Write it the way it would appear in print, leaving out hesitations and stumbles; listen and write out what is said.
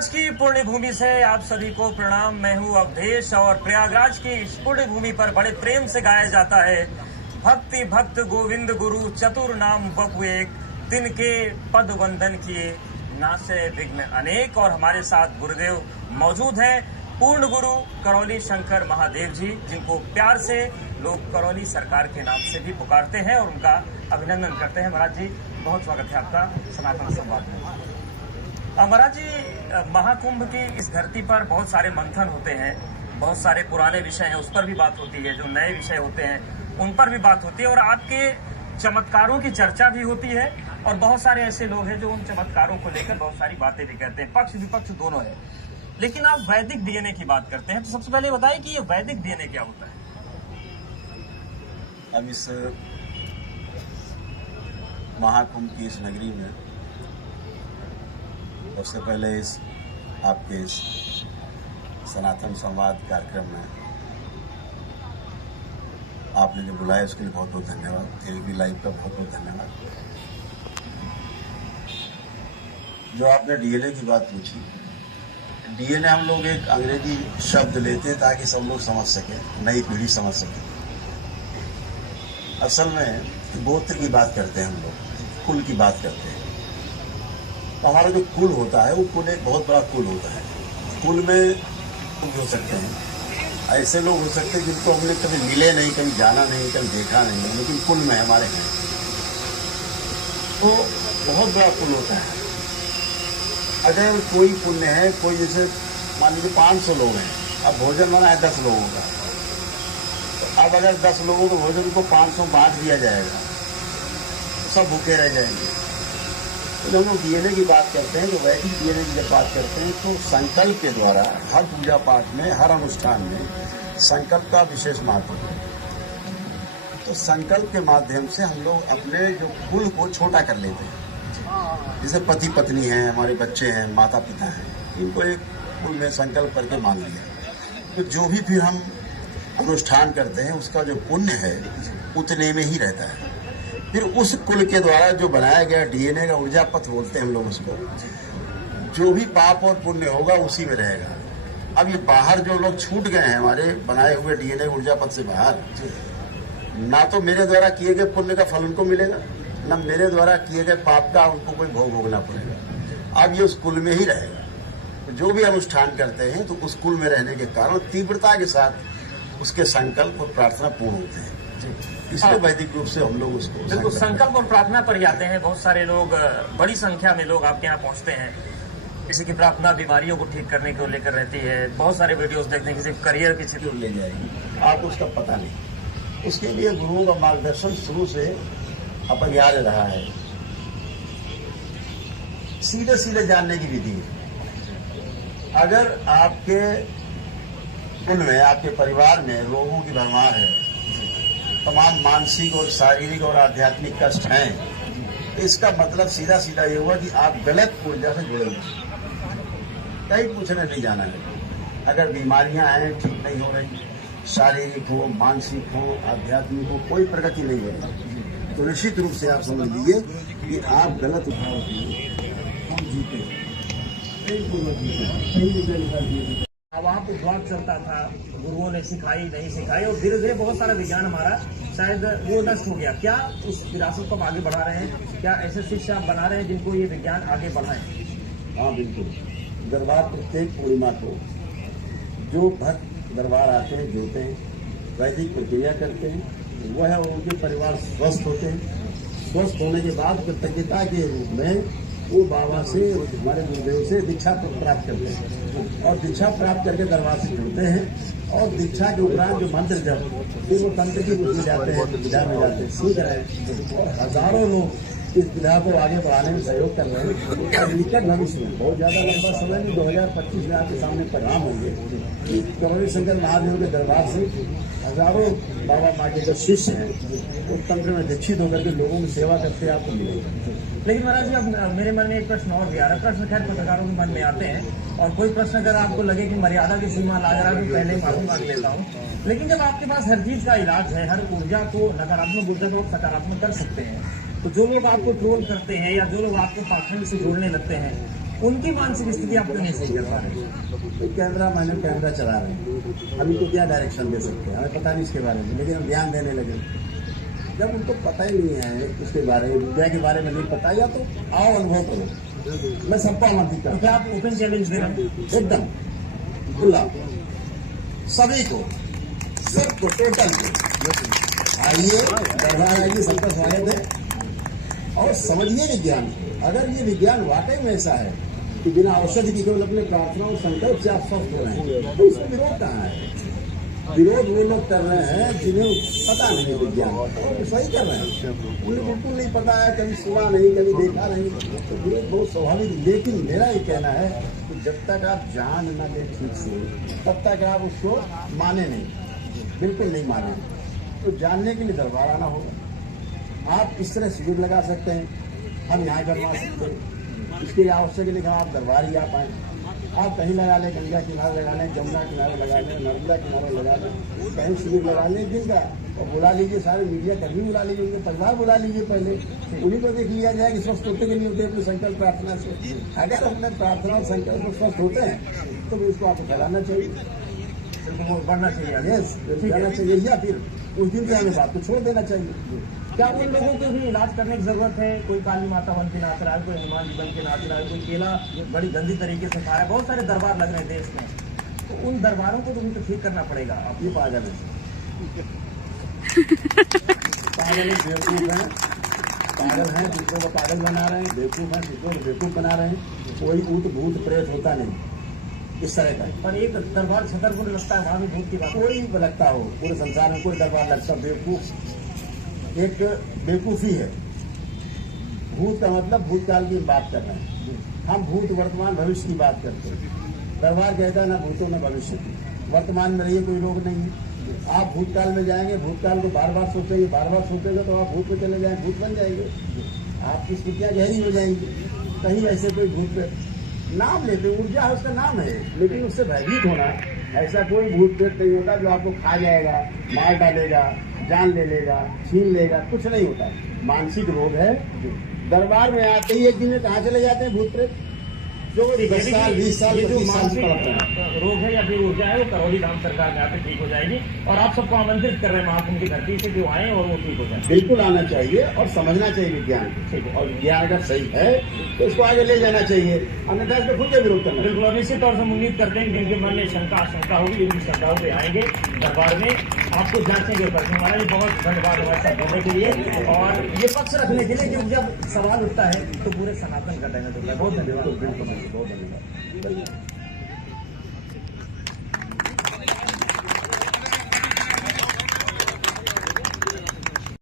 प्रयागराज की पुण्य भूमि से आप सभी को प्रणाम। मैं हूं अवधेश और प्रयागराज की इस पुण्य भूमि पर बड़े प्रेम से गाया जाता है, भक्ति भक्त गोविंद गुरु चतुर नाम बपु एक, तिनके पद वंदन किए नासे विघ्न अनेक। और हमारे साथ गुरुदेव मौजूद हैं, पूर्ण गुरु करौली शंकर महादेव जी, जिनको प्यार से लोग करौली सरकार के नाम से भी पुकारते हैं और उनका अभिनंदन करते हैं। महाराज जी, बहुत स्वागत है आपका सनातन संवाद में। महाराज जी, महाकुंभ की इस धरती पर बहुत सारे मंथन होते हैं, बहुत सारे पुराने विषय हैं, उस पर भी बात होती है, जो नए विषय होते हैं उन पर भी बात होती है, और आपके चमत्कारों की चर्चा भी होती है। और बहुत सारे ऐसे लोग हैं जो उन चमत्कारों को लेकर बहुत सारी बातें भी कहते हैं, पक्ष विपक्ष दोनों है। लेकिन आप वैदिक डीएनए की बात करते हैं, तो सबसे पहले बताइए कि ये वैदिक डीएनए क्या होता है? अब इस महाकुंभ की इस नगरी में सबसे पहले आपके इस सनातन संवाद कार्यक्रम में आपने जो बुलाया उसके लिए बहुत बहुत धन्यवाद। टीवी लाइव का बहुत बहुत धन्यवाद। जो आपने डीएनए की बात पूछी, डीएनए हम लोग एक अंग्रेजी शब्द लेते हैं ताकि सब लोग समझ सके, नई पीढ़ी समझ सके। असल में गोत्र की बात करते हैं हम लोग, कुल की बात करते हैं। तो हमारा जो कुल होता है वो कुल एक बहुत बड़ा कुल होता है। कुल में लोग हो सकते हैं, ऐसे लोग हो सकते हैं जिनको हमने कभी मिले नहीं, कभी जाना नहीं, कभी देखा नहीं, लेकिन कुल में हमारे हैं। तो बहुत बड़ा कुल होता है। अगर कोई पुण्य है, कोई जैसे मान लीजिए 500 लोग हैं, अब भोजन बना है 10 लोगों का, तो अब अगर 10 लोगों को भोजन को 500 बांट दिया जाएगा तो सब भूखे रह जाएंगे। तो जब हम डीएनए की बात करते हैं, जो वैदिक डीएनए की जब बात करते हैं, तो संकल्प के द्वारा हर पूजा पाठ में, हर अनुष्ठान में संकल्प का विशेष महत्व है। तो संकल्प के माध्यम से हम लोग अपने जो कुल को छोटा कर लेते हैं। जैसे पति पत्नी हैं, हमारे बच्चे हैं, माता पिता हैं, इनको एक कुल में संकल्प करके मान लिया। तो जो भी फिर हम अनुष्ठान करते हैं उसका जो पुण्य है उतने में ही रहता है। फिर उस कुल के द्वारा जो बनाया गया डीएनए का ऊर्जा पथ बोलते हैं हम लोग उसको, जो भी पाप और पुण्य होगा उसी में रहेगा। अब ये बाहर जो लोग छूट गए हैं हमारे बनाए हुए डीएनए ऊर्जा पथ से बाहर, ना तो मेरे द्वारा किए गए पुण्य का फल उनको मिलेगा, ना मेरे द्वारा किए गए पाप का उनको कोई भोग भोगना पड़ेगा। अब ये उस कुल में ही रहेगा। जो भी अनुष्ठान करते हैं तो उस कुल में रहने के कारण तीव्रता के साथ उसके संकल्प और प्रार्थना पूर्ण होते हैं। इसलिए वैदिक रूप से हम लोग उसको बिल्कुल संकल्प और प्रार्थना पर जाते हैं। बहुत सारे लोग, बड़ी संख्या में लोग आपके यहाँ पहुँचते हैं। किसी की प्रार्थना बीमारियों को ठीक करने को लेकर रहती है, बहुत सारे वीडियोस देखते हैं, किसी करियर की चित्र ले जाएगी, आपको उसका पता नहीं। उसके लिए गुरुओं का मार्गदर्शन शुरू से अपरिहार्य रहा है। सीधे सीधे जानने की विधि है। अगर आपके कुल में, आपके परिवार में रोगों की भरमार है, तमाम मानसिक और शारीरिक और आध्यात्मिक कष्ट हैं, तो इसका मतलब सीधा सीधा ये हुआ कि आप गलत ऊर्जा से जुड़े हुए, कहीं पूछने नहीं जाना है। अगर बीमारियां हैं, ठीक नहीं हो रही, शारीरिक हो, मानसिक हो, आध्यात्मिक हो, कोई प्रगति नहीं हो रही, तो निश्चित रूप से आप समझ लीजिए कि आप गलत वहाँ पे उपवास चलता था, गुरुओं ने सिखाई नहीं सिखाई, और धीरे धीरे बहुत सारा विज्ञान हमारा शायद वो नष्ट हो गया। क्या उस विरासत को आगे बढ़ा रहे हैं? क्या ऐसे शिष्य आप बना रहे हैं जिनको ये विज्ञान आगे बढ़ाए? हाँ बिल्कुल। दरबार प्रत्येक पूर्णिमा को जो भक्त दरबार आते हैं, जुड़ते हैं, वैदिक प्रक्रिया करते हैं, वह उनके परिवार स्वस्थ होते हैं। स्वस्थ होने के बाद कृतज्ञता के रूप में वो बाबा से, हमारे गुरुदेव से दीक्षा प्राप्त करते हैं, और दीक्षा प्राप्त करके दरबार से जुड़ते हैं। और दीक्षा के उपरांत जो मंत्र जब फिर वो तंत्र की बुद्धि जाते हैं, विधा में जाते हैं, सीख रहे हैं, और हजारों लोग इस विधा को आगे बढ़ाने में सहयोग कर रहे हैं। और निकट भविष्य में, बहुत ज्यादा लंबा समय में, 2025 में आपके सामने परिणाम होंगे कि करौली शंकर महादेव के दरबार से हजारों बाबा माँ के जो शिष्य हैं वो तंत्र में दीक्षित होकर के लोगों की सेवा करते आपको मिलेंगे। लेकिन महाराज जी, अब मेरे मन में एक प्रश्न और भी आ रहा है। प्रश्न खैर पत्रकारों के मन में आते हैं, और कोई प्रश्न अगर आपको लगे कि मर्यादा की सीमा लाग रहा है तो पहले मालूम मांग लेता हूँ। लेकिन जब आपके पास हर चीज का इलाज है, हर ऊर्जा को, नकारात्मक ऊर्जा को सकारात्मक कर सकते हैं, तो जो लोग आपको ट्रोल करते हैं या जो लोग आपके पार्टनर से जोड़ने लगते हैं, उनकी मानसिक स्थिति आप क्यों नहीं सही कर पा रहे? कैमरा चला रहे हैं, हम इनको क्या डायरेक्शन दे सकते हैं, हमें पता नहीं इसके बारे में, लेकिन हम ध्यान देने लगे। जब उनको पता ही नहीं है उसके बारे में, विद्या के बारे में नहीं पता, या तो आओ अनुभव करो। मैं सबको आमंत्रित करता हूं। क्या आप ओपन चैलेंज दे रहे हैं? एकदम खुला, सभी को, सबको, टोटल आइए, दरबार आइए, सबका स्वागत है। और समझिए विज्ञान को। अगर ये विज्ञान वाकई में ऐसा है कि बिना औषधि की केवल अपने प्रार्थना और संकल्प से आप स्वस्थ हो रहे हैं, तो इसमें विरोध कहाँ है? विरोध वो लोग कर रहे हैं जिन्हें पता नहीं है विज्ञान, और सही कर रहे हैं। उन्हें बिल्कुल नहीं पता है, कभी सुना नहीं, कभी देखा नहीं, तो विरोध बहुत स्वाभाविक। लेकिन मेरा ये कहना है कि जब तक आप जान न लें ठीक से, तब तक आप उसको माने नहीं, बिल्कुल नहीं माने। तो जानने के लिए दरबार आना होगा। आप इस तरह शिविर लगा सकते हैं, हम यहाँ करवा सकते हैं। इसके लिए आवश्यक नहीं कि आप दरबार ही आ पाए। आप कहीं लगा लें, गंगा किनारे लगा लें, जमुना किनारे लगा लें, नर्मदा किनारे लगा लें, कहीं शिविर लगा लें दिन का, और बुला लीजिए सारे मीडिया कर्मी, बुला लीजिए, उनके परिवार बुला लीजिए, पहले उन्हीं को देख लिया जाए कि स्वस्थ होते कि नहीं होते अपने संकल्प प्रार्थना से। अगर अपने प्रार्थना और संकल्प में स्वस्थ होते हैं तो इसको आपको फैलाना चाहिए, बढ़ना चाहिए, जाना चाहिए, या फिर उस दिन से हमें बात को छोड़ देना चाहिए। क्या उन लोगों को भी इलाज करने की जरूरत है? कोई काली माता बन के नाच रहा है, कोई हनुमान जी बन के नाच रहा है, कोई केला बड़ी गंदी तरीके से खा रहा है, बहुत सारे दरबार लग रहे हैं देश में, तो उन दरबारों को तो भी तो ठीक करना पड़ेगा। आप ये पागल है, पागल बेवकूफ हैं, पागल हैं, दूसरों को पागल बना रहे हैं, बेवकूफ हैं, दूसरों को बेवकूफ बना रहे हैं। कोई ऊट भूत प्रेत होता नहीं इस तरह का। पर एक दरबार छतरपुर लगता है, वहां भी भूत की बात। कोई लगता हो, पूरे संसार में कोई दरबार लगता, बेवकूफ एक बेवकूफी है। भूत का मतलब भूतकाल की बात कर रहे हैं हम, भूत वर्तमान भविष्य की बात करते हैं। दरबार कहता है ना भूतों न भविष्य की, वर्तमान में रहिए, कोई रोग नहीं है। आप भूतकाल में जाएंगे, भूतकाल को बार बार सोचेंगे, बार बार सोचेंगे तो आप भूत में चले जाएंगे, भूत बन जाएंगे, आपकी स्थितियां गहरी हो जाएंगी। कहीं ऐसे कोई भूत पे नाम लेते, ऊर्जा है उसका नाम है, लेकिन उससे भयभीत होना, ऐसा कोई भूत प्रेत नहीं होता जो आपको खा जाएगा, मार डालेगा, जान ले लेगा, छीन लेगा, कुछ नहीं होता। मानसिक रोग है। दरबार में आते ही एक दिन में कहाँ चले जाते हैं भूत प्रेत, जो 10 साल 20 साल 25 साल रोग है या फिर ऊर्जा है, वो करौली धाम सरकार में आकर ठीक हो जाएगी। और आप सबको आमंत्रित कर रहे हैं महाकुंभ की धरती से कि वो आए और वो ठीक हो जाए। बिल्कुल आना चाहिए और समझना चाहिए विज्ञान को, और विज्ञान अगर सही है तो इसको आगे ले जाना चाहिए, अन्यथा इसको खुद के विरोध करना। बिल्कुल, और निश्चित तौर से हम उम्मीद करते हैं कि जिनके मन में शंका होगी, उनकी शंकाओं पे आएंगे दरबार में, आपको जांचेंगे। हमारा भी बहुत धन्यवाद हमारे साथ जुड़ने के लिए और ये पक्ष रखने के लिए, क्योंकि जब सवाल उठता है तो पूरे सनातन का कहना होता है। बहुत धन्यवाद। बहुत धन्यवाद।